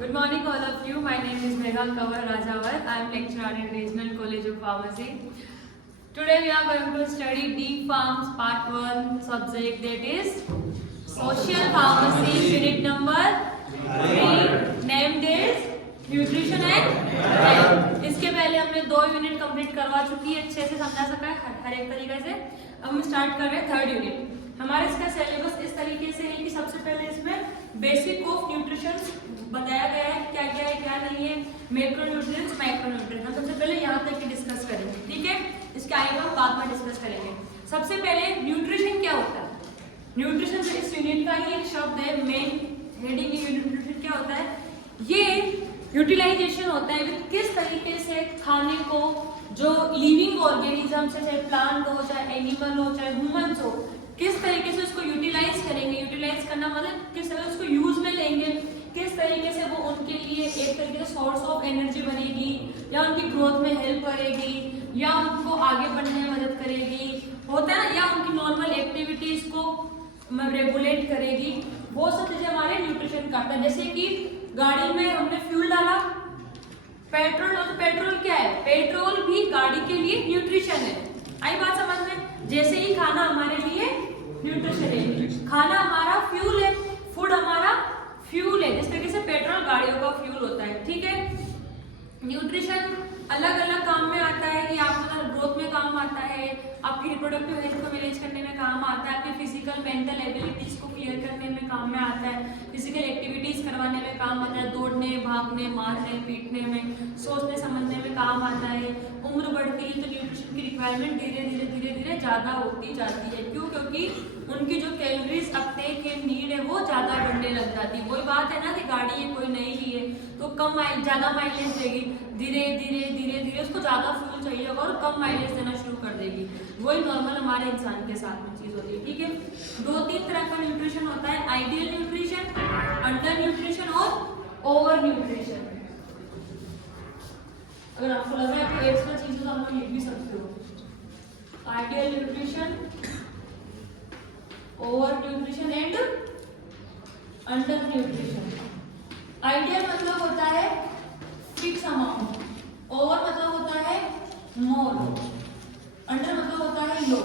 Good morning, all of you. My name is Megha Kanwar Rajawar. I am lecturer in Regional College of Pharmacy. Today we are going to study D Pharms Part 1 subject, that is Social Pharmacy, unit number 3, named as Nutrition and Health. इसके पहले हमने 2 unit complete करवा चुकी है, अच्छे से समझा सका है हर एक तरीके से। अब हम स्टार्ट कर रहे हैं 3rd यूनिट। हमारे इसका सिलेबस इस तरीके से है कि सबसे पहले इसमें बेसिक ऑफ न्यूट्रिशन बताया गया है, क्या क्या है क्या नहीं है, मैक्रो न्यूट्रिएंट्स, माइक्रो न्यूट्रिएंट्स। हम सबसे पहले यहाँ तक की डिस्कस करेंगे, ठीक है। इसके आगे हम बाद में डिस्कस करेंगे। सबसे पहले न्यूट्रिशन क्या होता है। न्यूट्रिशन इस यूनिट का ही एक शब्द है, मेन हेडिंग है। न्यूट्रिशन क्या होता है, ये यूटिलाइजेशन होता है किस तरीके से खाने को जो लिविंग ऑर्गेनिज्म से, चाहे प्लांट हो, चाहे एनिमल हो, चाहे ह्यूमंस हो, किस तरीके से उसको यूटिलाइज करेंगे। यूटिलाइज करना मतलब किस तरह उसको यूज में लेंगे, किस तरीके से वो उनके लिए एक तरीके से सोर्स ऑफ एनर्जी बनेगी, या उनकी ग्रोथ में हेल्प करेगी, या उनको आगे बढ़ने में मदद करेगी, होता है ना, या उनकी नॉर्मल एक्टिविटीज को रेगुलेट करेगी। वो सब चीजें हमारे न्यूट्रिशन का है। जैसे कि गाड़ी में हमने फ्यूल डाला, पेट्रोल, और पेट्रोल क्या है, पेट्रोल भी गाड़ी के लिए न्यूट्रिशन है। आई बात समझ में। जैसे ही खाना हमारे लिए न्यूट्रिशन है, खाना हमारा फ्यूल है, फूड हमारा फ्यूल है, जिस तरीके से पेट्रोल गाड़ियों का फ्यूल होता है, ठीक है। न्यूट्रिशन अलग अलग काम में आता है कि आपका ग्रोथ में काम आता है, आपकी रिप्रोडक्टिव हेल्थ को मैनेज करने में काम आता है, आपकी फिजिकल मेंटल एबिलिटीज को क्लियर करने में काम में आता है, फिजिकल एक्टिविटीज करवाने में काम आता है, दौड़ने, भागने, मारने, पीटने में, सोचने समझने में काम आता है। उम्र बढ़ती है तो न्यूट्रिशन की रिक्वायरमेंट धीरे धीरे ज़्यादा होती जाती है। क्यों? क्योंकि उनकी जो कैलोरीज अपटेक के नीड है वो ज़्यादा बढ़ने लग जाती है। वही बात है ना कि गाड़ी है, कोई नई ली है तो ज़्यादा माइलेज देगी, धीरे धीरे उसको ज़्यादा फ्यूल चाहिए होगा और कम माइलेज देना शुरू कर देगी। वही नॉर्मल हमारे इंसान के साथ में चीज़ होती है, ठीक है। 2-3 तरह का न्यूट्रिशन होता है, आइडियल न्यूट्रिशन, अंडर न्यूट्रिशन और ओवर न्यूट्रिशन। अगर आपको लग रहा है कि एड्स का चीज़ तो आप लिख भी सकते हो। Ideal nutrition, over nutrition and under nutrition. Ideal मतलब होता है फिक्स अमाउंट, ओवर मतलब होता है मोर, अंडर मतलब होता है लो।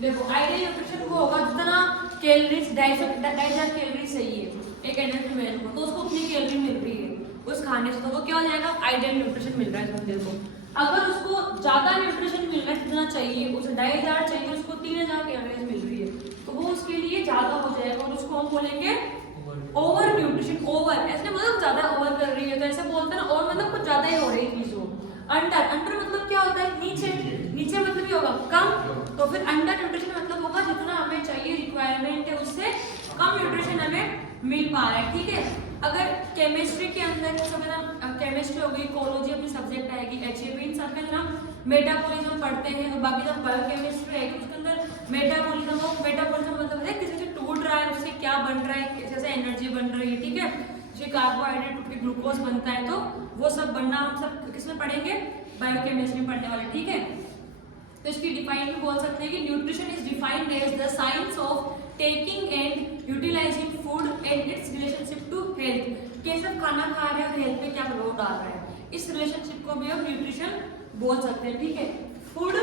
देखो आइडियल न्यूट्रिशन वो होगा जितना कैलोरीज 250 कैलोरीज चाहिए एक एडल्ट मेल को, तो उसको उतनी कैलोरी मिल रही है उस खाने से, तो वो क्या हो जाएगा, आइडियल न्यूट्रिशन मिल रहा है बंदे को। अगर उसको ज्यादा न्यूट्रिशन मिल रहा है, जितना चाहिए उसे 2500 चाहिए, उसको 3000 कैलोरीज मिल रही है, तो वो उसके लिए ज्यादा हो जाएगा और उसको हम बोलेंगे ओवर न्यूट्रिशन। ओवर ऐसे मतलब ज्यादा ओवर कर रही है, तो ऐसे बोलते हैं ना, और मतलब कुछ ज्यादा ही हो रही है चीज हो। अंडर मतलब क्या होता है, नीचे मतलब ये होगा कम, तो फिर अंडर न्यूट्रिशन मतलब होगा जितना हमें चाहिए, रिक्वायरमेंट है उससे कम न्यूट्रिशन हमें मिल पा रहा है, ठीक है। अगर केमिस्ट्री के अंदर केमिस्ट्री हो गई, इकोलॉजी अपनी सब्जेक्ट आएगी, HAP, इन सब के अंदर हम मेटाबॉलिज्म पढ़ते हैं, और बाकी जब बायोकेमिस्ट्री आएगी उसके अंदर मेटाबॉलिज्म मतलब है किसी से टूट रहा है, उससे क्या बन रहा है, कैसे एनर्जी बन रही है, ठीक है। जैसे कार्बोहाइड्रेट टूट के ग्लूकोज बनता है, तो वो सब बनना हम सब किसमें पढ़ेंगे, बायोकेमिस्ट्री में पढ़ने वाले, ठीक है। तो इसकी डिफाइन भी बोल सकते हैं कि nutrition is defined as the science of taking and utilising food and its relationship to health. कैसे खाना खा रहे हैं और हेल्थ पे क्या प्रभाव डाल रहा है, इस रिलेशनशिप को भी हम न्यूट्रिशन बोल सकते हैं, ठीक है। फूड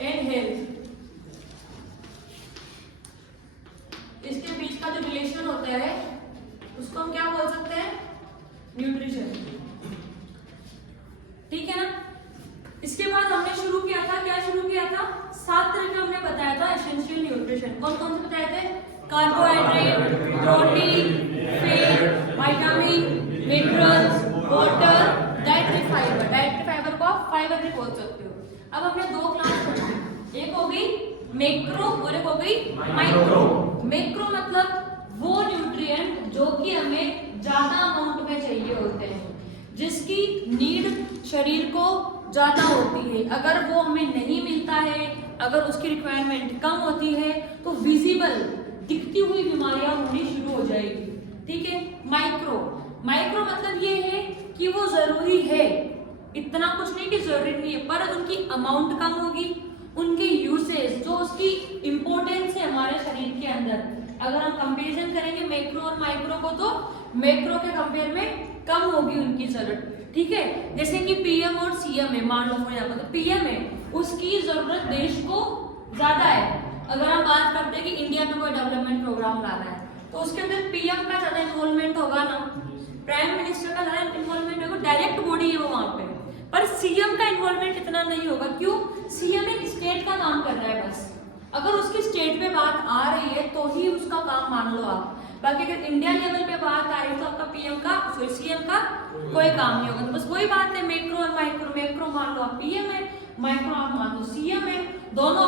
एंड हेल्थ, इसके बीच का जो रिलेशन होता है उसको हम क्या बोल सकते हैं, न्यूट्रिशन, ठीक है ना। इसके बाद हमने शुरू किया था, क्या शुरू किया था, 7 तरह का हमने बताया था एसेंशियल न्यूट्रिशन। कौन कौन से बताए थे, carbohydrate, protein, fat, vitamin, minerals, water, dietary fibre. Dietary fibre को आप फाइबर भी बोल सकते हो। अब हमने 2 क्लास पढ़ी, एक हो गई मैक्रो और एक हो गई माइक्रो। मैक्रो मतलब वो न्यूट्रिएंट जो कि हमें ज्यादा अमाउंट में चाहिए होते हैं, जिसकी नीड शरीर को ज्यादा होती है। अगर वो हमें नहीं मिलता है, अगर उसकी रिक्वायरमेंट कम होती है, तो विजिबल दिखती हुई बीमारियां होनी शुरू हो जाएगी, ठीक है। माइक्रो मतलब ये है कि वो जरूरी है, इतना कुछ नहीं कि जरूरी नहीं है, पर उनकी अमाउंट कम होगी, उनके यूसेज जो उसकी इंपॉर्टेंस है हमारे शरीर के अंदर अगर हम कंपेरिजन करेंगे मैक्रो और माइक्रो को तो मैक्रो के कंपेयर में कम होगी उनकी जरूरत, ठीक है। जैसे कि पीएम और सीएम है, मान लो फॉर एग्जांपल तो पीएम है, उसकी जरूरत देश को ज्यादा है। अगर हम बात करते हैं कि इंडिया में कोई डेवलपमेंट प्रोग्राम लाना है तो उसके अंदर पीएम का ज्यादा इन्वॉल्वमेंट होगा ना, प्राइम मिनिस्टर का ज्यादा इन्वॉल्वमेंट होगा, डायरेक्ट बॉडी है वो वहां पे। पर सीएम का इन्वॉल्वमेंट इतना नहीं होगा, क्यों? सीएम एक स्टेट का काम कर रहा है बस, अगर उसकी स्टेट पे बात आ रही है तो ही उसका काम मान लो आप। बाकी अगर इंडिया लेवल पे बात आ रही है तो आपका पीएम का सीएम का कोई काम नहीं होगा। तो बस वही बात है, मैक्रो और माइक्रो, मैक्रो मान लो आप पीएम है, माइक्रो आप मान लो सीएम है, दोनों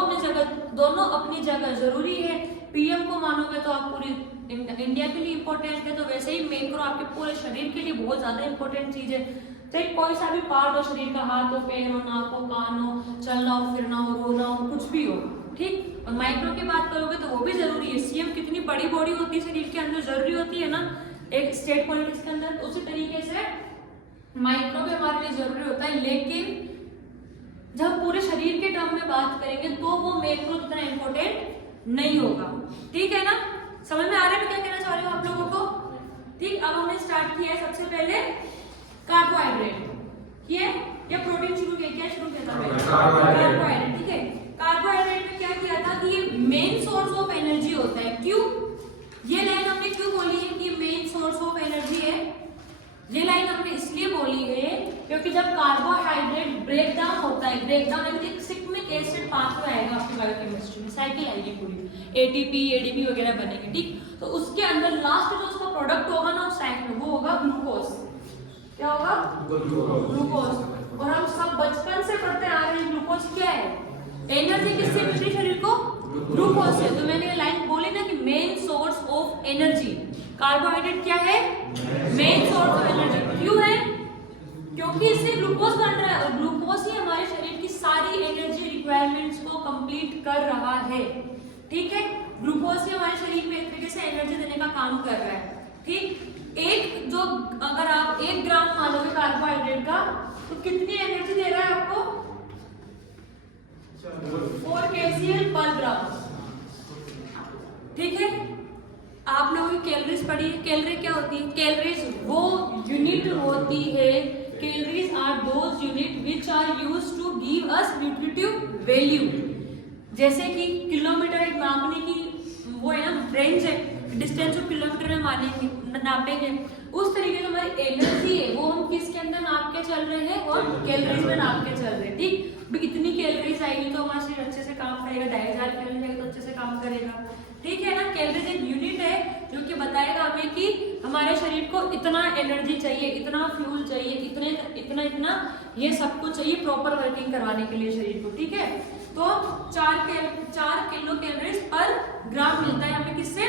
अपनी जगह जरूरी है। पीएम को मानोगे तो आप पूरी इंडिया के लिए इंपॉर्टेंट है, तो वैसे ही मैक्रो आपके पूरे शरीर के लिए बहुत ज्यादा इंपॉर्टेंट चीज है। चाहे कोई सा भी पार्ट हो शरीर का, हाथ हो, पैर हो, नाक हो, कान हो, चलना हो, फिरना हो, रोना हो, कुछ भी हो, ठीक। और माइक्रो की बात करोगे तो वो भी जरूरी है। सीएम कितनी बड़ी बॉडी होती है शरीर के अंदर, जरूरी होती है ना एक स्टेट पॉलिटिक्स के अंदर, उसी तरीके से माइक्रो भी हमारे लिए जरूरी होता है। लेकिन जब पूरे शरीर के टर्म में बात करेंगे तो वो मैक्रो इतना इंपॉर्टेंट नहीं होगा, ठीक है ना। समझ में आ रहा है क्या कहना चाह रही हूँ आप लोगों को, ठीक। अब हमने स्टार्ट किया है सबसे पहले कार्बोहाइड्रेट, ये या प्रोटीन शुरू किया, क्या शुरू किया था पहले? कार्बोहाइड्रेट, ठीक है। कार्बोहाइड्रेट में क्या किया था कि ये मेन सोर्स ऑफ एनर्जी होता है। क्यों ये लाइन हमने क्यों बोली है कि मेन सोर्स ऑफ एनर्जी है? ये लाइन हमने इसलिए बोली है क्योंकि जब कार्बोहाइड्रेट ब्रेक डाउन होता है, ब्रेक डाउन एक सिग्मिक एसिड पाथवे आएगा आपकी बायोकेमिस्ट्री में, साइकिल आएगी पूरी, एटीपी एडीपी वगैरह बनेगी, ठीक। तो उसके अंदर लास्ट जो उसका प्रोडक्ट होगा ना उस साइकिल में, वो होगा ग्लूकोज। क्या होगा? ग्लूकोज। और हम सब बचपन से पढ़ते आ रहे हैं ग्लूकोज क्या है, एनर्जी किससे मिलती है शरीर को? ग्लूकोज से। तो मैंने ये लाइन बोली ना कि main source of energy carbohydrate क्या है? Main source of energy. क्यों है? क्योंकि इससे ग्लूकोज बन रहा है और ग्लूकोज ही हमारे शरीर की सारी एनर्जी रिक्वायरमेंट्स को कंप्लीट कर रहा है, ठीक है। ग्लूकोज ही हमारे शरीर में एक तरीके से एनर्जी देने का काम कर रहा है, ठीक। एक जो अगर आप 1 ग्राम मानोगे कार्बोहाइड्रेट का तो कितनी एनर्जी दे रहा है आपको? 4 kcal पर ग्राम, ठीक है। आप लोगों की कैलोरीज पढ़ी है, कैलोरी क्या होती है? कैलोरीज वो यूनिट होती है, calories are those unit which are used to give us nutritive value. जैसे कि किलोमीटर एक नापने की वो है ना, रेंज है, डिस्टेंस को किलोमीटर में मानेंगे, नापेंगे, उस तरीके से हमारी एनर्जी है वो हम किसके अंदर नाप के चल रहे हैं? और कैलोरीज में नाप के चल रहे हैं, ठीक। इतनी कैलोरीज आएगी तो हमारा शरीर अच्छे से काम करेगा, 2500 कैलोरी आएगी तो अच्छे से काम करेगा, ठीक है ना। कैलोरीज एक यूनिट है जो कि बताएगा हमें कि हमारे शरीर को इतना एनर्जी चाहिए, इतना फ्यूल चाहिए, इतना ये सब कुछ चाहिए प्रॉपर वर्किंग करवाने के लिए शरीर को, ठीक है। तो 4 किलो कैलोरीज पर ग्राम मिलता है हमें किससे?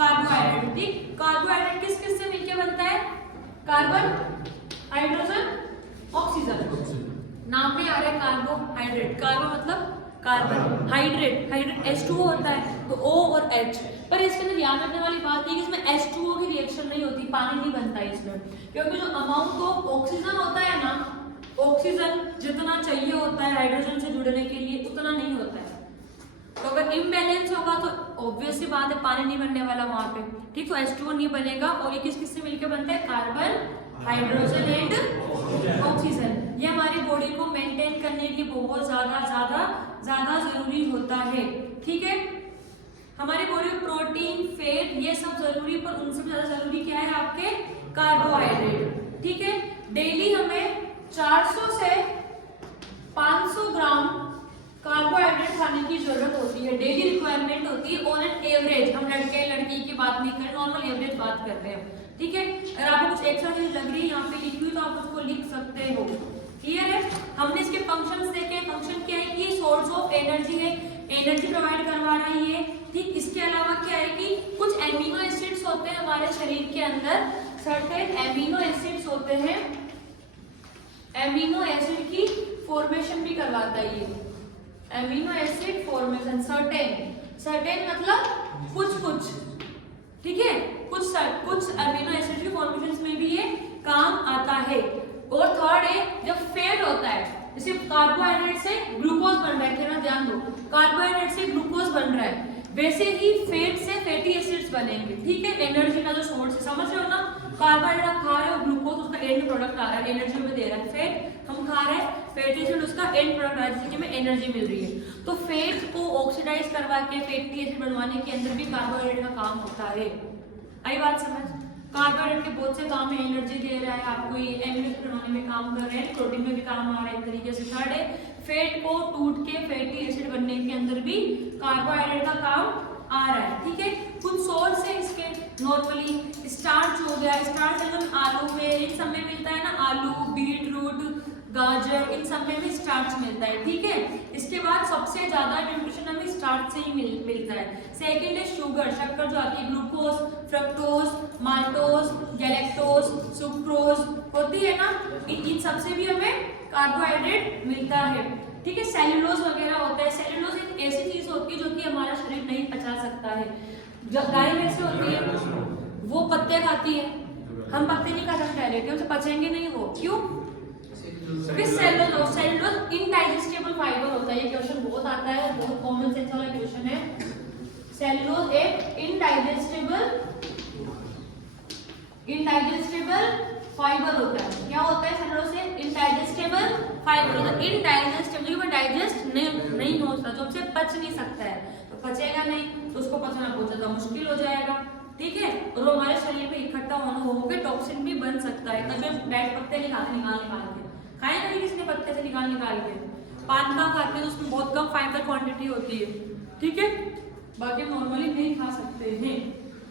कार्बोहाइड्रेट, ठीक। कार्बोहाइड्रेट किस किस से मिलकर बनता है? Carbon, hydrogen, oxygen. नाम में आ रहा है कार्बोहाइड्रेट, कार्बो मतलब कार्बन, हाइड्रेट, हाइड्रेट H2O होता है तो O और H। पर इसके अंदर याद रखने वाली बात है कि इसमें H2O की रिएक्शन नहीं होती, पानी नहीं बनता है इसमें, क्योंकि जो अमाउंट ऑफ ऑक्सीजन होता है ना, ऑक्सीजन जितना चाहिए होता है हाइड्रोजन से जुड़ने के लिए उतना नहीं होता है। तो अगर इम्बैलेंस होगा तो ऑब्वियस सी बात है पानी नहीं बनने वाला वहां पे, ठीक। तो H2O नहीं बनेगा और ये किस किस से मिलकर बनता है? Carbon, hydrogen and oxygen. ये हमारी बॉडी को मेंटेन करने के बहुत ज्यादा जरूरी होता है, ठीक है। हमारी बॉडी में प्रोटीन, फैट ये सब जरूरी, पर उनसे ज्यादा जरूरी क्या है? आपके कार्बोहाइड्रेट, ठीक है। डेली हमें 400 से 500 ग्राम कार्बोहाइड्रेट खाने की जरूरत होती है, डेली रिक्वायरमेंट होती है ऑन एन एवरेज। हम लड़के लड़की की बात नहीं कर रहे, नॉर्मल एवरेज बात करते हैं, ठीक है। अगर आपको कुछ एक्स्ट्रा चीज लग रही है यहाँ पे लिखी हुई तो आप उसको लिख सकते हो, क्लियर है। हमने इसके फंक्शंस देखे, फंक्शन क्या है कि सोर्स ऑफ एनर्जी है, एनर्जी प्रोवाइड करवा रही है, ठीक। इसके अलावा क्या है कि कुछ एमिनो एसिड्स होते हैं हमारे शरीर के अंदर, सर्टेन एमिनो एसिड्स होते हैं, एमिनो एसिड की फॉर्मेशन भी करवाता है ये, एमिनो एसिड फॉर्मेशन। सर्टेन मतलब कुछ, ठीक है, कुछ एमिनो एसिड की फॉर्मेशन में भी ये काम आता है। और थर्ड है जब फैट होता है, जैसे कार्बोहाइड्रेट से ग्लूकोज बन रहा है, ध्यान दो, कार्बोहाइड्रेट से ग्लूकोज बन रहा है, वैसे ही फैट से फैटी एसिड्स बनेंगे, ठीक है। एनर्जी का जो सोर्स है, समझ रहे हो ना, कार्बोहाइड्रेट आप खा रहे हो, ग्लूकोज उसका एंड प्रोडक्ट आ रहा है, एनर्जी में दे रहा है। फैट हम खा रहे हैं, फैटी एसिड उसका एंड प्रोडक्ट आ रहा है, जिससे हमें एनर्जी मिल रही है। तो फैट को ऑक्सीडाइज करवा के फैटी एसिड बनवाने के अंदर भी कार्बोहाइड्रेट का काम होता है। आई बात समझ? कार्बोहाइड्रेट के बहुत से काम है, एनर्जी दे रहा है आपको, ये एमिनो एसिड बनाने में काम कर रहे हैं, प्रोटीन में भी काम आ रहा है एक तरीके से। थर्ड है, फैट को टूट के फैटी एसिड बनने के अंदर भी कार्बोहाइड्रेट का काम आ रहा है, ठीक है। कुछ सोर्स है इसके, नॉर्मली स्टार्च हो गया, स्टार्च एकदम आलू में, इन सब में मिलता है ना, आलू, बीट रूट, गाजर, इन सब में भी स्टार्च मिलता है, ठीक है। इसके बाद सबसे ज्यादा न्यूट्रिशन हमें स्टार्च से ही मिलता है। सेकंड है शुगर, शक्कर जो आती है, glucose, fructose, maltose, galactose, sucrose होती है ना, इन सब से भी हमें कार्बोहाइड्रेट मिलता है, ठीक है। सेल्यूलोज वगैरह होता है। सेल्यूलोज एक ऐसी चीज होती है जो कि हमारा शरीर नहीं पचा सकता है। जब गाय ऐसे होती है, वो पत्ते खाती है, हम पत्ते नहीं खा सकते डायरेक्ट, उसे पचेंगे नहीं वो, क्यों? सेल्यूलोज इनडाइजेस्टेबल फाइबर होता है। ये क्वेश्चन बहुत आता है, बहुत कॉमन सेंस वाला क्वेश्चन है। सेल्यूलोज एक इनडाइजेस्टेबल फाइबर होता है। क्या होता है सेल्यूलोज से? इनडाइजेस्टेबल फाइबर होता है। इनडाइजेस्टेबल में डाइजेस्ट नहीं होता, जो हमसे पच नहीं सकता है, तो पचेगा नहीं, तो उसको पचना बहुत ज्यादा मुश्किल हो जाएगा, ठीक है। और वो हमारे शरीर में इकट्ठा होकर टॉक्सिन भी बन सकता है। तभी हम डायरेक्ट पत्ते नहीं खाते, निकाल के खाए नहीं किसने पत्ते से निकाल के। पान का खाते हैं तो उसमें बहुत कम फाइबर क्वांटिटी होती है, ठीक है, बाकी नॉर्मली नहीं खा सकते हैं।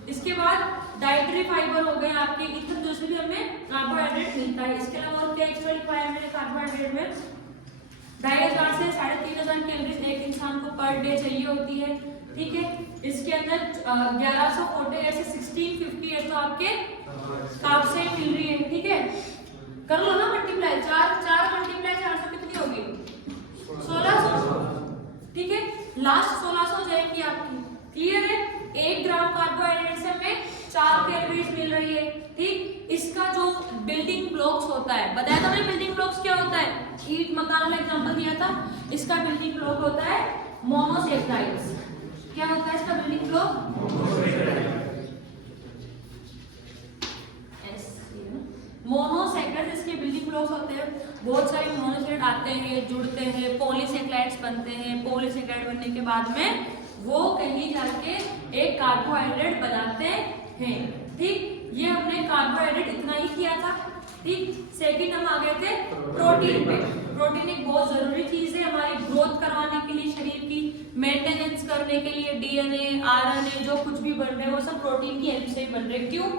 इसके बाद डाइटरी फाइबर हो गए आपके, इतने दूसरे भी हमें कार्बोहाइड्रेट मिलता है। इसके अलावा और क्या एक्स्ट्रा रिक्वायरमेंट है कार्बोहाइड्रेट में? 2500 से 3500 कैलोरीज एक इंसान को पर डे चाहिए होती है, ठीक है। इसके अंदर 1148 से 1658 तो आपके कार्ब से मिल रही है, ठीक है। कर लो ना मल्टीप्लाई, 4 मल्टीप्लाई 400 कितनी होगी? 1600, ठीक है। लास्ट 1600 हो जाएगी आपकी, क्लियर है। 1 ग्राम कार्बोहाइड्रेट से हमें 4 कैलोरीज मिल रही है, ठीक। इसका जो बिल्डिंग ब्लॉक्स होता है, बताया था मैंने बिल्डिंग ब्लॉक्स क्या होता है, ईंट मकान वाला एग्जांपल दिया था। इसका बिल्डिंग ब्लॉक होता है मोनोसेक्राइड्स। क्या होता है इसका बिल्डिंग ब्लॉक? मोनोसेक्राइड्स इसके बिल्डिंग ब्लॉक्स होते हैं। बहुत सारे मोनोसेक्राइड आते हैं, जुड़ते हैं, पॉलीसेक्राइड्स बनते हैं। पॉलीसेक्राइड बनने के बाद में वो कहीं जाके एक कार्बोहाइड्रेट बनाते हैं, ठीक। ये हमने कार्बोहाइड्रेट इतना ही किया था, ठीक। सेकंड हम आ गए थे प्रोटीन पे। प्रोटीन एक बहुत जरूरी चीज है हमारी ग्रोथ करवाने के लिए, शरीर की मेंटेनेंस करने के लिए। डीएनए, आरएनए जो कुछ भी बन रहे हैं वो सब प्रोटीन की हेल्प से ही बन रहे हैं, क्यों?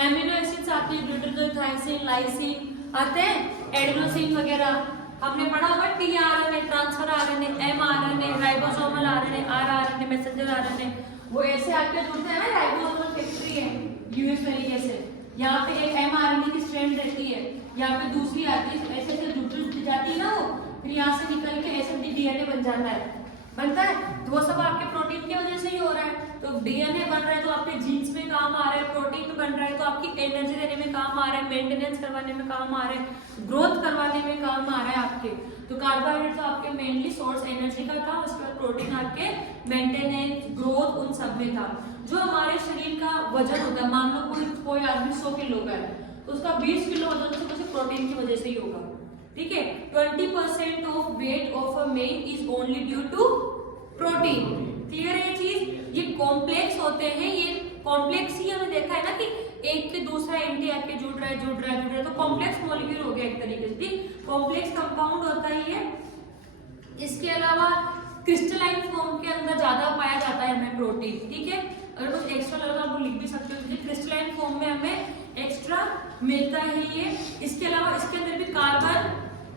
एमिनो एसिड्स आते हैं, ग्लूटामाइन, थायमिन, लाइसिन आते हैं, एडेनोसिन वगैरह हमने पढ़ा होगा। TRNA, transfer RNA, mRNA, ribosomal RNA, rRNA, messenger RNA, वो ऐसे आके जुड़ते हैं ना। राइबोसोमल फैक्ट्री है यूएस तरीके से, यहाँ पे एक एमआरएनए की स्ट्रैंड रहती है, यहाँ पे दूसरी आती है, ऐसे ऐसे जुड़ती जाती है ना वो, फिर यहाँ से निकल के ऐसे डीएनए बनता है। तो वो सब आपके प्रोटीन की वजह से ही हो रहा है। तो डीएनए बन रहा है तो आपके जीन्स में काम आ रहा है, प्रोटीन बन रहा है तो आपकी एनर्जी देने में काम आ रहा है, मेंटेनेंस करवाने में काम आ रहा है, ग्रोथ करवाने में काम आ रहा है आपके। तो कार्बोहाइड्रेट तो आपके मेनली सोर्स एनर्जी का था, उसके बाद प्रोटीन आपके मेंटेनेंस, ग्रोथ, उन सब में था। जो हमारे शरीर का वजन होता है, मान लो कोई आदमी 100 किलो का है तो उसका 20 किलो वजन सिर्फ प्रोटीन की वजह से ही होगा, ठीक है। 20% of weight of a man is only due to protein. Clear है ये चीज? ये कॉम्प्लेक्स होते हैं, ये कॉम्प्लेक्स ही हमें देखा है ना कि एक पे दूसरा एंटी आके जुड़ रहा है, तो कॉम्प्लेक्स मॉलिक्यूल हो गया एक तरीके से, ठीक। कॉम्प्लेक्स कंपाउंड होता ही है। इसके अलावा क्रिस्टलाइन फॉर्म के अंदर ज्यादा पाया जाता है हमें प्रोटीन, ठीक है। अगर कुछ एक्स्ट्रा लगा आप लिख भी सकते हो, क्रिस्टलाइन फॉर्म में हमें एक्स्ट्रा मिलता है ये। इसके अलावा इसके अंदर भी carbon,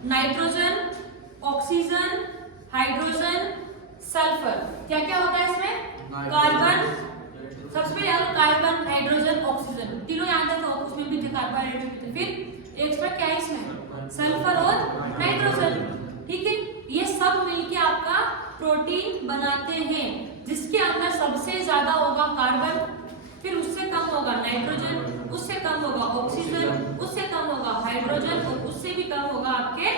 nitrogen, oxygen, hydrogen, sulphur, क्या क्या होता है इसमें? कार्बन, सबसे पहले याद कार्बन, हाइड्रोजन, ऑक्सीजन, तीनों याद रखो, उसमें भी थे कार्बोहाइड्रेट। फिर एक्स्ट्रा क्या है इसमें? सल्फर और नाइट्रोजन, ठीक है। ये सब मिलके आपका प्रोटीन बनाते हैं, जिसके अंदर सबसे ज्यादा होगा कार्बन, फिर उससे कम होगा नाइट्रोजन, उससे कम होगा ऑक्सीजन, उससे कम होगा हाइड्रोजन और उससे भी कम होगा आपके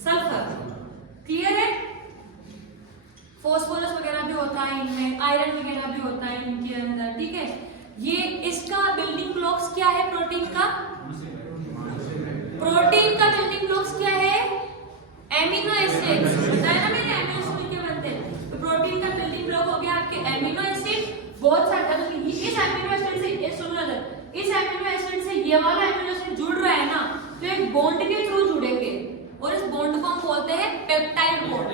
सल्फर। क्लियर है? फॉस्फोरस वगैरह भी होता है इनमें, आयरन वगैरह भी होता है इनके अंदर, ठीक है। ये इसका बिल्डिंग ब्लॉक्स क्या है प्रोटीन का? प्रोटीन का बिल्डिंग ब्लॉक्स क्या है? Amino acids. बताया ना मैंने, एमिनो एसिड मिलके बनते हैं। तो प्रोटीन का बिल्डिंग ब्लॉक हो गया आपके एमिनो एसिड। बहुत सारे, इस एमिनो एसिड से इस एमिनो एसिड से ये वाला एमिनो एसिड जुड़ रहा है ना, तो एक बॉन्ड के थ्रू जुड़ेंगे और इस बॉन्ड को हम बोलते हैं पेप्टाइड बॉन्ड।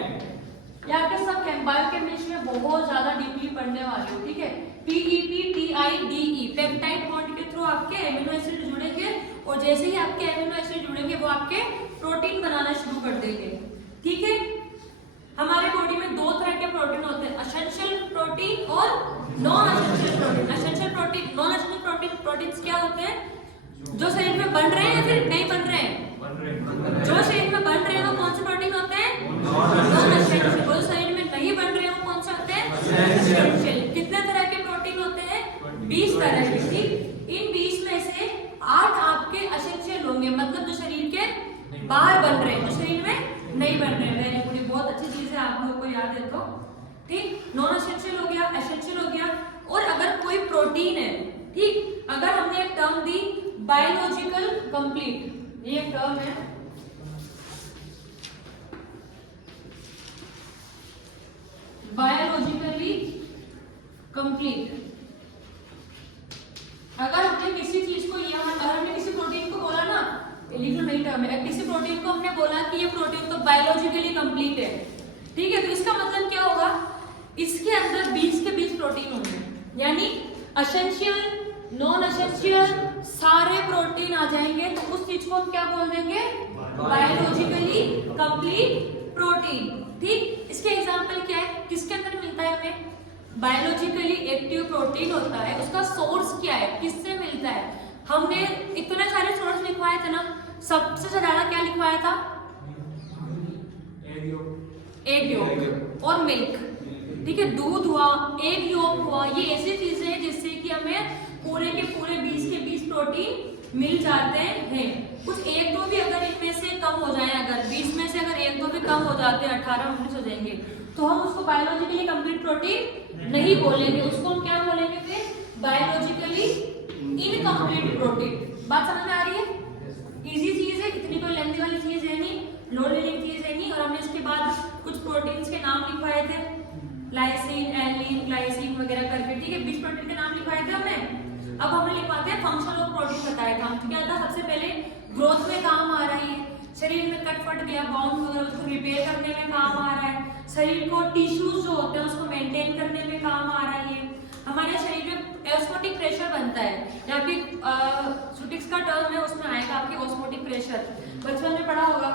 ये आपके सब बायोकेमिस्ट्री में बहुत ज्यादा डीपली पढ़ने वाले हो, ठीक है। PEPTIDE, पेप्टाइड बॉन्ड के थ्रू आपके एमिनो एसिड जुड़ेंगे और जैसे ही आपके एमिनो एसिड जुड़ेंगे वो आपके प्रोटीन बनाना शुरू कर देंगे, ठीक है। हमारे बॉडी में दो तरह के प्रोटीन होते हैं, एसेंशियल प्रोटीन और non essential protein. Essential protein, non essential protein, proteins क्या होते हैं? जो शरीर में बन रहे हैं या फिर नहीं बन रहे हैं? जो शरीर में बन रहे हैं वो कौन से प्रोटीन होते हैं? Non essential. जो शरीर में नहीं बन रहे हैं वो कौन से होते हैं? एसेंशियल। कितने तरह के प्रोटीन होते हैं? 20 तरह के, ठीक। इन 20 में से 8 आपके एसेंशियल होंगे, मतलब जो शरीर के बाहर बन रहे हैं, जो शरीर में नहीं बन रहे हैं। वेरी गुड, बहुत अच्छी चीज है, आप लोगों को याद है तो, ठीक। नॉन एसेंशियल हो गया, एसेंशियल हो गया। और अगर कोई प्रोटीन है, ठीक, अगर हमने एक टर्म दी बायोलॉजिकल कंप्लीट, ये एक टर्म है, बायोलॉजिकली कंप्लीट। अगर हमने किसी चीज को यहाँ, अगर हमने किसी प्रोटीन को बोला ना, लिखो नहीं टर्म है, किसी प्रोटीन को हमने बोला कि ये प्रोटीन तो बायोलॉजिकली कंप्लीट है, ठीक है, तो इसका मतलब क्या होगा? इसके अंदर 20 के 20 प्रोटीन होंगे, यानी एसेंशियल, नॉन एसेंशियल सारे प्रोटीन आ जाएंगे, तो उस चीज को हम क्या बोल देंगे? बायोलॉजिकली कंप्लीट प्रोटीन, ठीक। इसके एग्जांपल क्या है, किसके अंदर मिलता है हमें? बायोलॉजिकली एक्टिव प्रोटीन होता है, उसका सोर्स क्या है, किससे मिलता है? हमने इतने सारे सोर्स लिखवाए थे ना, सबसे ज्यादा क्या लिखवाया था? एग योक और मिल्क, ठीक है। दूध हुआ, एग योक हुआ, ये ऐसी चीजें हैं जिससे कि हमें पूरे के पूरे 20 के 20 प्रोटीन मिल जाते हैं। कुछ एक दो भी अगर इनमें से कम हो जाए, अगर 20 में से अगर एक दो भी कम हो जाते हैं, 18-19 हो जाएंगे, तो हम उसको बायोलॉजिकली कंप्लीट प्रोटीन नहीं बोलेंगे, उसको हम क्या बोलेंगे फिर? Biologically incomplete protein. बात समझ में आ रही है? इजी चीज है, इतनी कोई लेंथी वाली चीज है नहीं, लोड लेने की चीज है नहीं। और हमने इसके बाद कुछ प्रोटीन्स के नाम लिखवाए थे, लाइसिन, एलिन, ग्लाइसिन वगैरह करके, ठीक है, 20 प्रोटीन के नाम लिखवाए थे हमने। अब हमने लिखवाते हैं फंक्शन ऑफ प्रोटीन, बताया था क्या था? सबसे पहले ग्रोथ में काम आ रही है, शरीर में कट फट गया, बाउंड वगैरह, उसको रिपेयर करने में काम आ रहा है, शरीर को टिश्यूज जो होते हैं उसको मेंटेन करने में काम आ रही है। हमारे शरीर में ऑस्मोटिक प्रेशर बनता है, यहाँ पे सुटिक्स का टर्म है, उसमें आएगा आपके ऑस्मोटिक प्रेशर। बचपन में पढ़ा होगा,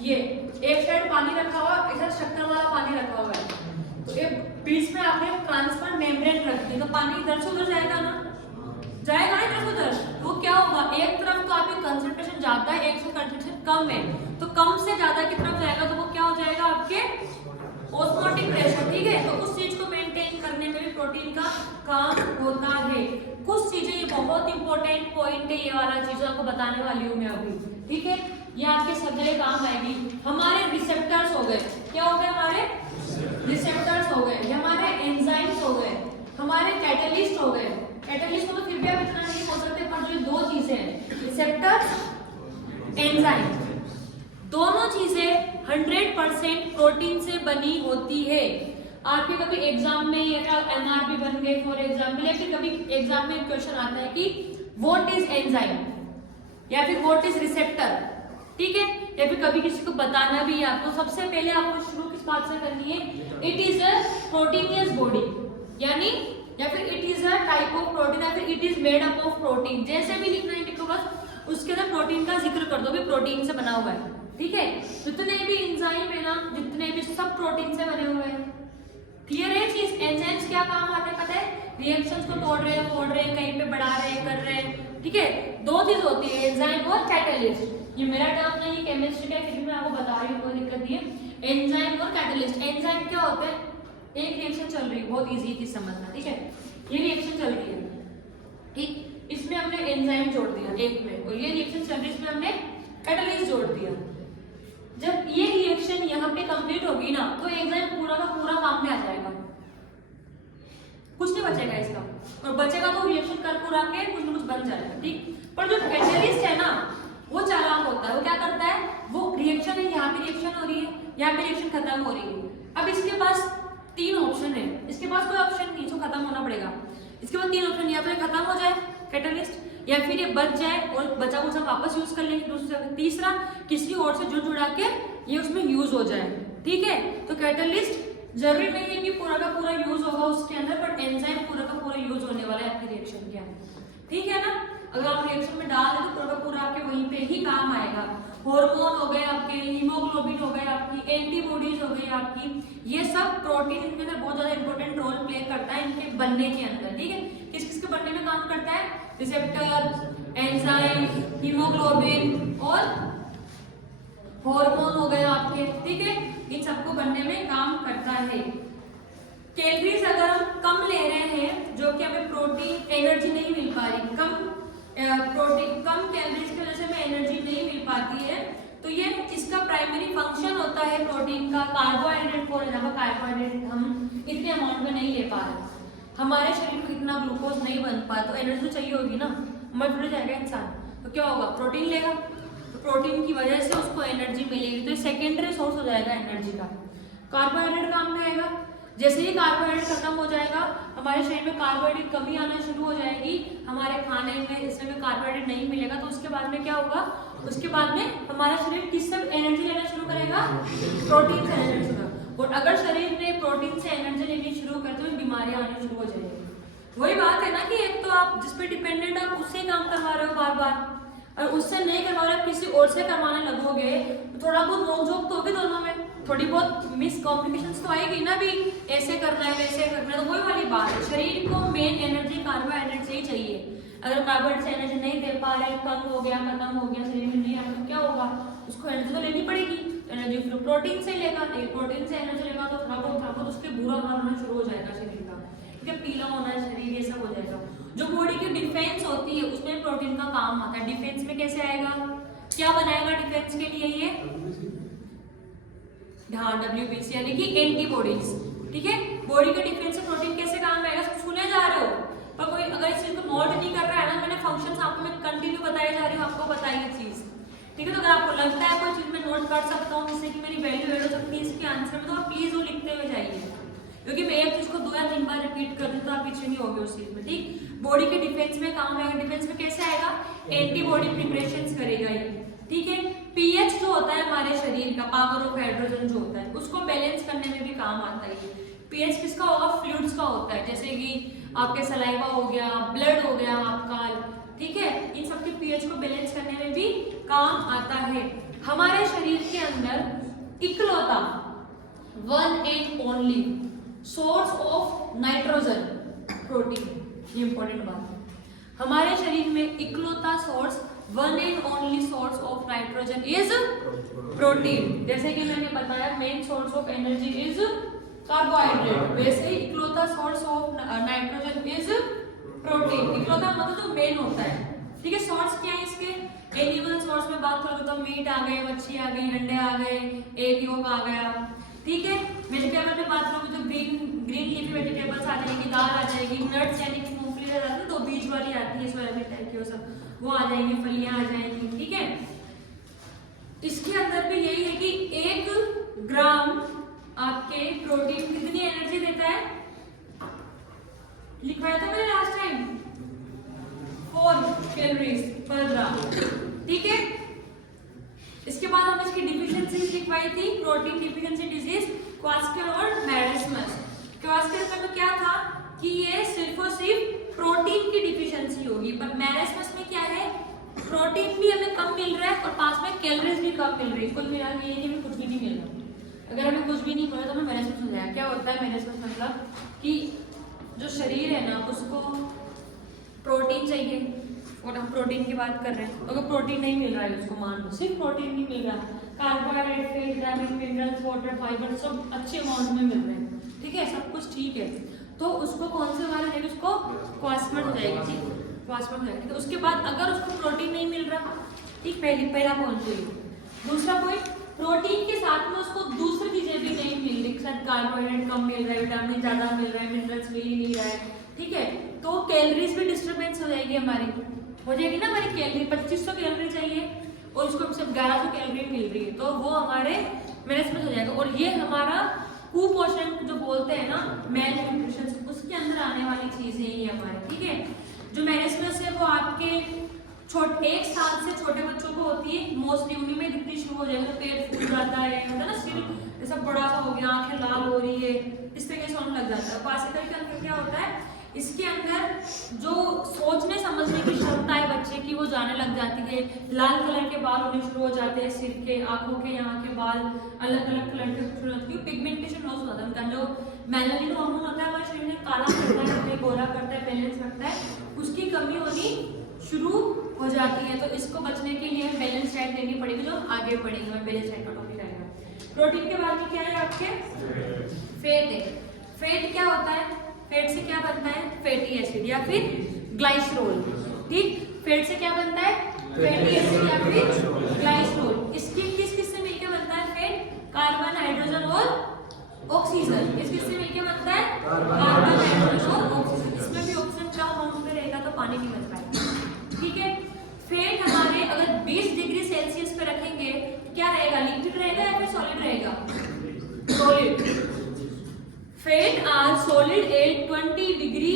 ये एक साइड पानी रखा हुआ, इधर शक्कर वाला पानी रखा हुआ है, तो एक बीच में आपने ट्रांसपेरेंट मेम्ब्रेन रख दी, तो पानी इधर से उधर जाएगा ना, जाएगा ना इधर से उधर, तो क्या होगा? एक तरफ तो आपकी कंसंट्रेशन ज्यादा है, एक से कंसंट्रेशन कम है, तो कम से ज्यादा की तरफ जाएगा, तो वो क्या हो जाएगा? आपके ऑस्मोटिक प्रेशर, ठीक है। तो उस चीज को मेंटेन करने में भी प्रोटीन का काम होता है। कुछ चीजें, ये बहुत इंपॉर्टेंट पॉइंट है, ये वाला चीज आपको बताने वाली हूँ मैं अभी, ठीक है। ये आपके सब जगह काम आएगी। हमारे रिसेप्टर्स हो गए, क्या हो गए? हमारे रिसेप्टर्स हो गए, ये हमारे एंजाइम्स हो गए, हमारे कैटलिस्ट हो गए। कैटलिस्ट को तो फिर भी आप इतना नहीं बोल सकते, पर जो दो चीजें हैं, रिसेप्टर्स, एंजाइम, दोनों चीजें 100% प्रोटीन से बनी होती है। आपके कभी एग्जाम में या एमआरपी बन गए फॉर एग्जाम्पल, या फिर कभी एग्जाम में क्वेश्चन आता है कि व्हाट इज एंजाइम या फिर व्हाट इज रिसेप्टर, ठीक है, या फिर कभी किसी को बताना भी है आपको, सबसे पहले आपको शुरू किस बात से करनी है? It is a proteinaceous body, यानी या फिर it is a type of protein, या फिर it is made up of protein, जैसे भी लिखना है लिखो, बस उसके अंदर प्रोटीन का जिक्र कर दो, भी प्रोटीन से बना हुआ है, ठीक है। जितने भी एंजाइम है ना, जितने भी सब प्रोटीन से बने हुए हैं। क्लियर है चीज? एंजाइम्स क्या काम आते हैं पता है? रिएक्शंस को तोड़ रहे हैं, फोड़ रहे हैं, कहीं पे बढ़ा रहे हैं, कर रहे हैं, ठीक है। दो चीज होती है, एंजाइम और कैटलिस्ट। ये मेरा टर्म नहीं है, केमिस्ट्री का, फिर मैं आपको बता रही हूँ, कोई दिक्कत नहीं है। एंजाइम और कैटलिस्ट। एंजाइम क्या होते हैं? एक रिएक्शन चल रही है, बहुत इजी चीज समझना, ठीक है। ये रिएक्शन चल रही है, ठीक, इसमें हमने एंजाइम जोड़ दिया एक में, और ये रिएक्शन चल रही है, इसमें हमने कैटलिस्ट जोड़ दिया। जब ये रिएक्शन रिएक्शन यहाँ पे कंप्लीट होगी ना तो एंजाइम पूरा का पूरा काम में आ जाएगा, कुछ नहीं बचेगा इसका, और बचेगा तो रिएक्शन कर पूरा के कुछ न कुछ बन जाएगा, ठीक। पर जो कैटलिस्ट है ना वो चालाक होता है, वो क्या करता है, वो रिएक्शन है, यहाँ पे रिएक्शन हो रही है, यहाँ पे रिएक्शन खत्म हो रही है, अब इसके पास 3 ऑप्शन है, इसके पास कोई ऑप्शन नहीं जो खत्म होना पड़ेगा, इसके पास 3 ऑप्शन, या तो ये खत्म हो जाए कैटलिस्ट, या फिर ये बच जाए और बचा कुचा वापस यूज कर लेंगे दूसरी जगह, तीसरा किसी और से जुड़ा के ये उसमें यूज हो जाए, ठीक है। तो कैटलिस्ट जरूरी नहीं है कि पूरा का पूरा यूज होगा उसके अंदर, बट एंजाइम पूरा का पूरा यूज होने वाला है आपकी रिएक्शन के अंदर, ठीक है ना। अगर आप रिएक्शन में डाल दें तो पूरा का पूरा आपके वहीं पे ही काम आएगा। हार्मोन हो गए आपके, हीमोग्लोबिन हो गए आपकी, एंटीबॉडीज हो गई आपकी, ये सब प्रोटीन इनके अंदर बहुत ज्यादा इंपॉर्टेंट रोल प्ले करता है इनके बनने के अंदर, ठीक है। किस किस के बनने में काम करता है, रिसेप्टर, एंजाइम, हीमोग्लोबिन और हार्मोन हो गए आपके, ठीक है, इन सबको बनने में काम करता है। कैलोरीज अगर हम कम ले रहे हैं, जो कि हमें प्रोटीन एनर्जी नहीं मिल पा रही, कम कैलोरीज की वजह से हमें एनर्जी नहीं मिल पाती है, तो ये इसका प्राइमरी फंक्शन होता है प्रोटीन का कार्बोहाइड्रेट को लेना। कार्बोहाइड्रेट हम इतने अमाउंट में नहीं ले पा रहे, हमारे शरीर में इतना ग्लूकोज नहीं बन पाया, तो एनर्जी तो चाहिए होगी ना, मर थोड़ी जाएगा इंसान, तो क्या होगा, प्रोटीन लेगा, तो प्रोटीन की वजह से उसको एनर्जी मिलेगी, तो ये सेकेंडरी सोर्स हो जाएगा एनर्जी का। कार्बोहाइड्रेट काम में आएगा, जैसे ही कार्बोहाइड्रेट खत्म हो जाएगा हमारे शरीर में कार्बोहाइड्रेट कमी आना शुरू हो जाएगी, हमारे खाने में इसमें कार्बोहाइड्रेट नहीं मिलेगा, तो उसके बाद में क्या होगा, उसके बाद में हमारा शरीर किससे एनर्जी लेना शुरू करेगा, प्रोटीन से एनर्जी शुरू। और अगर शरीर ने प्रोटीन से एनर्जी लेनी शुरू कर तो बीमारियां आनी शुरू हो जाएगी। वही बात है ना कि एक तो आप जिस पे डिपेंडेंट आप उससे काम करवा रहे हो बार बार, और उससे नहीं करवा रहे किसी और से करवाने लगोगे तो थोड़ा बहुत नोकझोंक तो होगी दोनों में, थोड़ी बहुत मिस कम्युनिकेशन तो आएगी ना, भी ऐसे करना है वैसे करना है, तो वही वाली बात है। शरीर को मेन एनर्जी कार्बोहाइड्रेट से ही चाहिए, अगर कार्बोहाइड्रेट से एनर्जी नहीं दे पा रहे, कम हो गया, खत्म हो गया, शरीर में नहीं आया तो क्या होगा, उसको एनर्जी तो लेनी पड़ेगी, एनर्जी फिर प्रोटीन से लेगा, प्रोटीन से एनर्जी लेगा तो थोड़ा बहुत उसके बुरा हाल होना शुरू हो जाएगा शरीर का, ठीक है, पीला होना शरीर, ये सब हो जाएगा। जो बॉडी की डिफेंस होती है उसमें प्रोटीन का काम आता है। डिफेंस में कैसे आएगा, क्या बनाएगा डिफेंस के लिए ये, हाँ WBC यानी कि एंटीबॉडीज, ठीक है। बॉडी के डिफेंस से प्रोटीन कैसे काम आएगा, सुने जा रहे हो, पर कोई अगर इस चीज को नोट नहीं कर रहा है ना, मैंने फंक्शंस आपको मैं कंटिन्यू बताई जा रही हूँ, आपको बताइए चीज, ठीक है। तो अगर आपको लगता है कोई चीज मैं नोट कर सकता हूँ जिससे कि मेरी वैल्यू ऐड हो सकती है इसके आंसर में, तो आप प्लीज वो लिखते हुए जाइए, क्योंकि मैं एक चीज को 2 या 3 बार रिपीट कर दूं तो आप पीछे नहीं होगे उस चीज में, ठीक। बॉडी के डिफेंस में काम आएगा, डिफेंस में कैसे आएगा, एंटीबॉडी प्रिपरेशंस करेगा ये, ठीक है। पीएच जो होता है हमारे शरीर का, पावर ऑफ हाइड्रोजन जो होता है, उसको बैलेंस करने में भी काम आता है। पीएच किसका होगा, फ्लूइड्स का होता है, जैसे कि आपके सलाइवा हो गया, ब्लड हो गया आपका, ठीक है, इन सबके पीएच को बैलेंस करने में भी काम आता है। हमारे शरीर के अंदर इकलौता one and only source of nitrogen protein, ये इंपॉर्टेंट बात है, हमारे शरीर में इकलौता source, one and only source of nitrogen is protein. जैसे कि मैंने बताया main source of energy is carbohydrate, वैसे ही इकलौता source of nitrogen is protein. इकलौता मतलब जो मेन होता है, ठीक है। सोर्स क्या है इसके, एनिमल सोर्स में बात करोगे तो मीट आ गए, मच्छी आ गई, अंडे आ गए, एग योग आ गया, ठीक है। वेजिटेबल में बात करोगे तो ग्रीन लीफी वेजिटेबल्स आ जाएगी, दाल आ जाएगी, नट्स यानी कि मूंगफली आ जाती है, तो बीज वाली आती है सोयाबीन टाइप की, वो सब वो आ जाएंगे, फलियां आ जाएंगी, ठीक है। इसके अंदर भी यही है कि 1 ग्राम आपके प्रोटीन कितनी एनर्जी देता है, लिखवाया था मैंने लास्ट टाइम, 4 कैलोरीज पर ग्राम, ठीक है। इसके बाद हमने इसकी डिफिशियंसीज लिखवाई थी, प्रोटीन डिफिशियंसी डिजीज, क्वास्कर और मैरेस्मस। क्वास्कर में क्या था कि ये सिर्फ और सिर्फ प्रोटीन की डिफिशियंसी होगी, पर मैरेस्मस में क्या है, प्रोटीन भी हमें कम मिल रहा है और पास में कैलोरीज भी कम मिल रही है, कुल मिला के ये नहीं कुछ भी नहीं मिल रहा। अगर हमें कुछ भी नहीं मिल रहा तो हमें मैरेस्मस हो जाएगा। क्या होता है मैरेस्मस, मतलब कि जो शरीर है ना उसको प्रोटीन चाहिए, और हम प्रोटीन की बात कर रहे हैं, तो अगर प्रोटीन नहीं मिल रहा है उसको, मान लो सिर्फ प्रोटीन नहीं मिल रहा, carbohydrate, vitamin, minerals, water, fibre सब अच्छे अमाउंट में मिल रहे हैं, ठीक है, सब कुछ ठीक है, तो उसको कौन से वाले देंगे, उसको क्वास्मट हो जाएगी, ठीक, क्वास्मट हो जाएगी। तो उसके बाद अगर उसको प्रोटीन नहीं मिल रहा, ठीक, पहला पॉइंट तो ये। दूसरा पॉइंट प्रोटीन के साथ में उसको दूसरी चीजें भी नहीं मिल रही, शायद कार्बोहाइड्रेट कम मिल रहा है, विटामिन ज्यादा मिल रहा है, मिनरल्स मिल ही नहीं रहा है, ठीक है, तो कैलोरीज भी डिस्टर्बेंस हो जाएगी हमारी, हो जाएगी ना हमारी कैलोरी 2500 कैलोरी चाहिए और उसको सिर्फ 1100 कैलोरी मिल रही है, तो वो हमारे मैनेजमेंट हो जाएगा। और ये हमारा कुपोषण जो बोलते हैं ना, मेल न्यूट्रिशन, उसके अंदर आने वाली चीजें ये हमारे, ठीक है। जो मैनेजमेंट है वो आपके छोटे 1 साल से छोटे बच्चों को होती है, मोस्टली उन्हीं में दिखनी शुरू हो जाएगी, तो पेट फूल जाता है, होता है ना, सिर ऐसा बड़ा सा हो गया, आंखें लाल हो रही है, इस तरीके से होने लग जाता है। क्वासिकल के अंदर क्या होता है, इसके अंदर जो सोचने समझने की क्षमता है बच्चे की वो जाने लग जाती है, लाल कलर के बाल होने शुरू हो जाते हैं, सिर के, आंखों के यहाँ के बाल अलग अलग कलर के शुरू होती है, पिगमेंटेशन लॉस होता है, उनका जो मेलानिन हार्मोन होता है हमारे शरीर में काला करता है, गोरा करता है, बैलेंस रखता है, उसकी कमी होनी शुरू हो जाती है। तो इसको बचने के लिए बैलेंस डाइट लेनी पड़ेगी, जो आगे पढ़ेंगे, मैं बैलेंस डाइट का टॉपिक आएगा। प्रोटीन के बाद में क्या है आपके, फैट है। फैट क्या होता है, फैट से क्या बनता है, फैटी एसिड या फिर ग्लाइसरोल, ठीक। फैट से क्या बनता है, फैटी एसिड या फिर ग्लाइसरोल। इसकी किस किस से मिलकर बनता है फैट, कार्बन, हाइड्रोजन और ऑक्सीजन। किस किस से मिलकर बनता है, कार्बन, हाइड्रोजन और ऑक्सीजन। इसमें भी ऑक्सीजन क्या अमाउंट में रहेगा तो पानी नहीं बन पाएगा, ठीक है। फैट हमारे अगर 20 डिग्री सेल्सियस पे रखेंगे तो क्या रहेगा, लिक्विड रहेगा या फिर सॉलिड रहेगा, solid. Fat are solid at 20 degree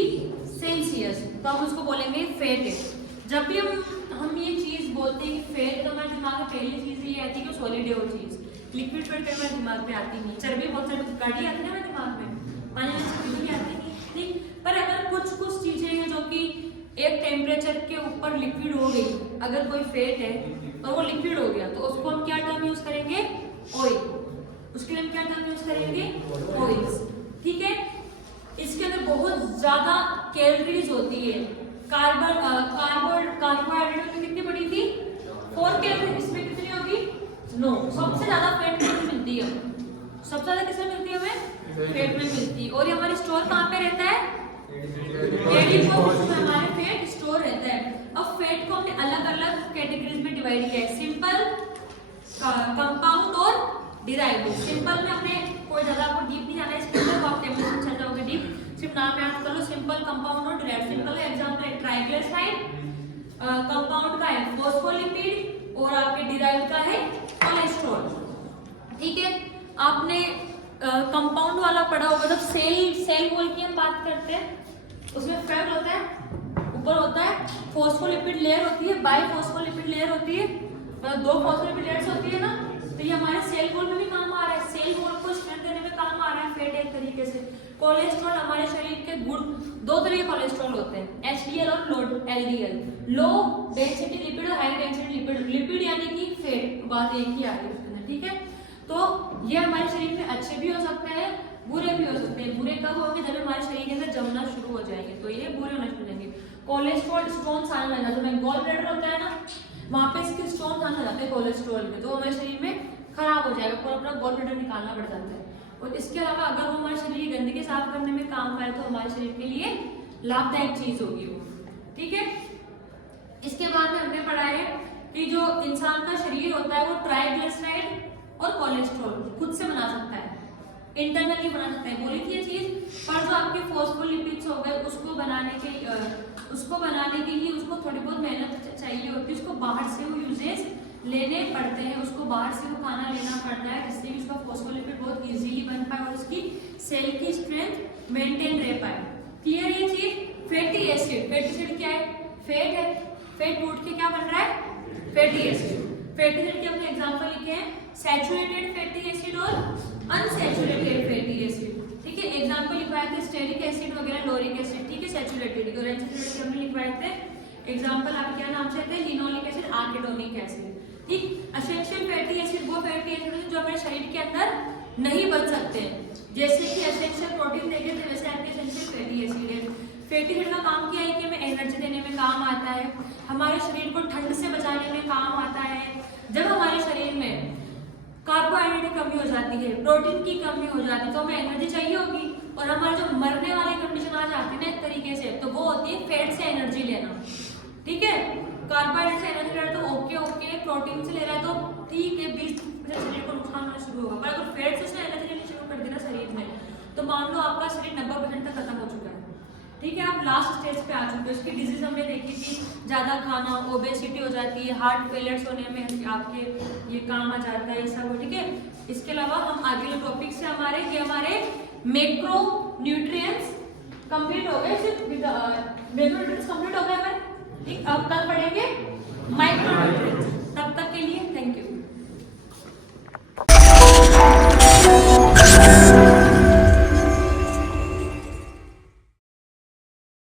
Celsius, तो हम उसको बोलेंगे फैट है। जब भी हम ये चीज बोलते हैं कि फैट, तो हमारे दिमाग में पहली चीज ये आती है कि सॉलिड है वो चीज, लिक्विड फैट हमारे दिमाग में आती नहीं, चर्बी बहुत सारी गाड़ी आती है हमारे दिमाग में, पानी में चर्बी भी आती नहीं, ठीक। पर अगर कुछ चीजें हैं जो कि एक टेम्परेचर के ऊपर लिक्विड हो गई, अगर कोई फैट है और वो लिक्विड हो गया, तो उसको हम क्या टर्म यूज करेंगे, ऑयल। उसके लिए हम क्या टर्म यूज करेंगे, ऑयल्स, ठीक है। इसके अंदर बहुत ज्यादा कैलोरीज होती है। कार्बोहाइड्रेट में कितनी बड़ी थी, 4 कैलोरी, इसमें कितनी होगी, 9। सबसे ज्यादा फैट में मिलती है, सबसे ज्यादा किसमें मिलती है, हमें फैट में मिलती है। और ये हमारे स्टोर कहाँ पे रहता है, हमारे फैट स्टोर रहता है। अब फैट को हमने अलग अलग कैटेगरीज में डिवाइड किया है, सिंपल, कंपाउंड और डिराइव्ड। सिंपल में हमने कोई ज्यादा आपको डीप नहीं जाना है, इसके अंदर आप टेबल में चल जाओगे डीप, सिर्फ नाम याद कर लो, सिंपल, कंपाउंड और डिराइव्ड। सिंपल का एग्जांपल है ट्राइग्लिसराइड, कंपाउंड का है फॉस्फोलिपिड और आपके डिराइव्ड का है कोलेस्ट्रॉल, ठीक है। आपने कंपाउंड वाला पढ़ा होगा, जब सेल वॉल की हम बात करते हैं, उसमें फैट होता है, ऊपर होता है फॉस्फोलिपिड लेयर होती है, बाइफॉस्फोलिपिड लेयर होती है, मतलब 2 फॉस्फोलिपिड लेयर्स होती है ना, तो ये हमारे सेल वॉल में भी काम आ रहा है, सेल वॉल को स्ट्रेंथ देने में काम आ रहा है फैट एक तरीके से। कोलेस्ट्रॉल हमारे शरीर के गुण, 2 तरह के कोलेस्ट्रॉल होते हैं, एचडीएल और लो एलडीएल, लो डेंसिटी लिपिड और हाई डेंसिटी लिपिड। लिपिड यानी कि फैट, बात एक ही आ रही है उसके अंदर, ठीक है। तो ये हमारे शरीर में अच्छे भी हो सकते हैं, बुरे भी हो सकते हैं। बुरे कब होंगे, जब हमारे शरीर के अंदर जमना शुरू हो जाएंगे, तो ये बुरे होने शुरू हो जाएंगे। कोलेस्ट्रॉल स्टोन्स आने लग जाते हैं, गॉल ब्लैडर होता है ना, वहाँ पे इसके स्टोन्स आने जाते हैं कोलेस्ट्रॉल में, तो हमारे शरीर में खराब हो जाएगा, पूरा अपना गॉल ब्लैडर निकालना पड़ जाता है। और इसके अलावा अगर वो हमारे शरीर की गंदगी साफ करने में काम आए, तो हमारे शरीर के लिए लाभदायक चीज होगी वो, ठीक है। इसके बाद में हमने पढ़ा है कि जो इंसान का शरीर होता है वो ट्राइग्लिसराइड और कोलेस्ट्रॉल खुद से बना सकता है, इंटरनली बना सकता है, बोली थी ये चीज। पर जो आपके फॉस्फोलिपिड्स हो गए, उसको बनाने के लिए उसको थोड़ी बहुत मेहनत चाहिए होती है, उसको बाहर से वो यूजेस लेने पड़ते हैं, उसको बाहर से वो खाना लेना पड़ता है, जिससे कि उसका फॉस्फोलिपिड बहुत इजीली बन पाए और उसकी सेल की स्ट्रेंथ मेंटेन रह पाए। क्लियर ये चीज। फैटी एसिड, फैटी एसिड क्या है, फैट है, फैट टूट के क्या बन रहा है, फैटी एसिड। फैटी एसिड के हमने एग्जांपल लिखे हैं, सैचुरेटेड फैटी एसिड और अनसैचुरेटेड फैटी एसिड, ठीक है। एग्जांपल लिखवाए थे स्टेरिक एसिड वगैरह, लोरिक एसिड, ठीक है, सैचुरेटेड। और अनसैचुरेटेड हमने लिखवाए थे एग्जांपल, आप क्या नाम से थे, लिनोलिक एसिड, आर्किडोनिक एसिड, ठीक। एसेंशियल फैटी एसिड वो फैटी एसिड है जो हमारे शरीर के अंदर नहीं बन सकते, जैसे कि एसेंशियल प्रोटीन देखे थे, वैसे आपके एसेंशियल फैटी एसिड है। फैटी एसिड का काम क्या है कि हमें एनर्जी देने में काम आता है, हमारे शरीर को ठंड से बचाने में काम आता है। जब हमारे शरीर में कार्बोहाइड्रेट की कमी हो जाती है, प्रोटीन की कमी हो जाती है, तो हमें एनर्जी चाहिए होगी, और हमारे जो मरने वाली कंडीशन आ जाती है ना एक तरीके से, तो वो होती है फैट से एनर्जी लेना, ठीक है। कार्बोहाइड्रेट से एनर्जी लेना तो ओके, प्रोटीन से ले रहा है तो ठीक है 20% शरीर को नुकसान होना शुरू होगा, पर अगर फैट से उसने एनर्जी लेनी शुरू कर दी ना शरीर में, तो मान लो आपका शरीर 90% तक खत्म हो चुका है, ठीक है, आप लास्ट स्टेज पे आ चुके हो। उसकी डिजीज हमने देखी थी, ज़्यादा खाना, ओबेसिटी हो जाती है, हार्ट फेलियर्स होने में आपके ये काम आ जाता है, ये सब, ठीक है। इसके अलावा हम आगे जो टॉपिक से हमारे मैक्रो न्यूट्रिएंट्स कंप्लीट हो गए, सिर्फ मैक्रो न्यूट्रिएंट्स कंप्लीट हो गए हमारे, ठीक। अब कल पढ़ेंगे माइक्रो न्यूट्रिएंट्स, तब तक के लिए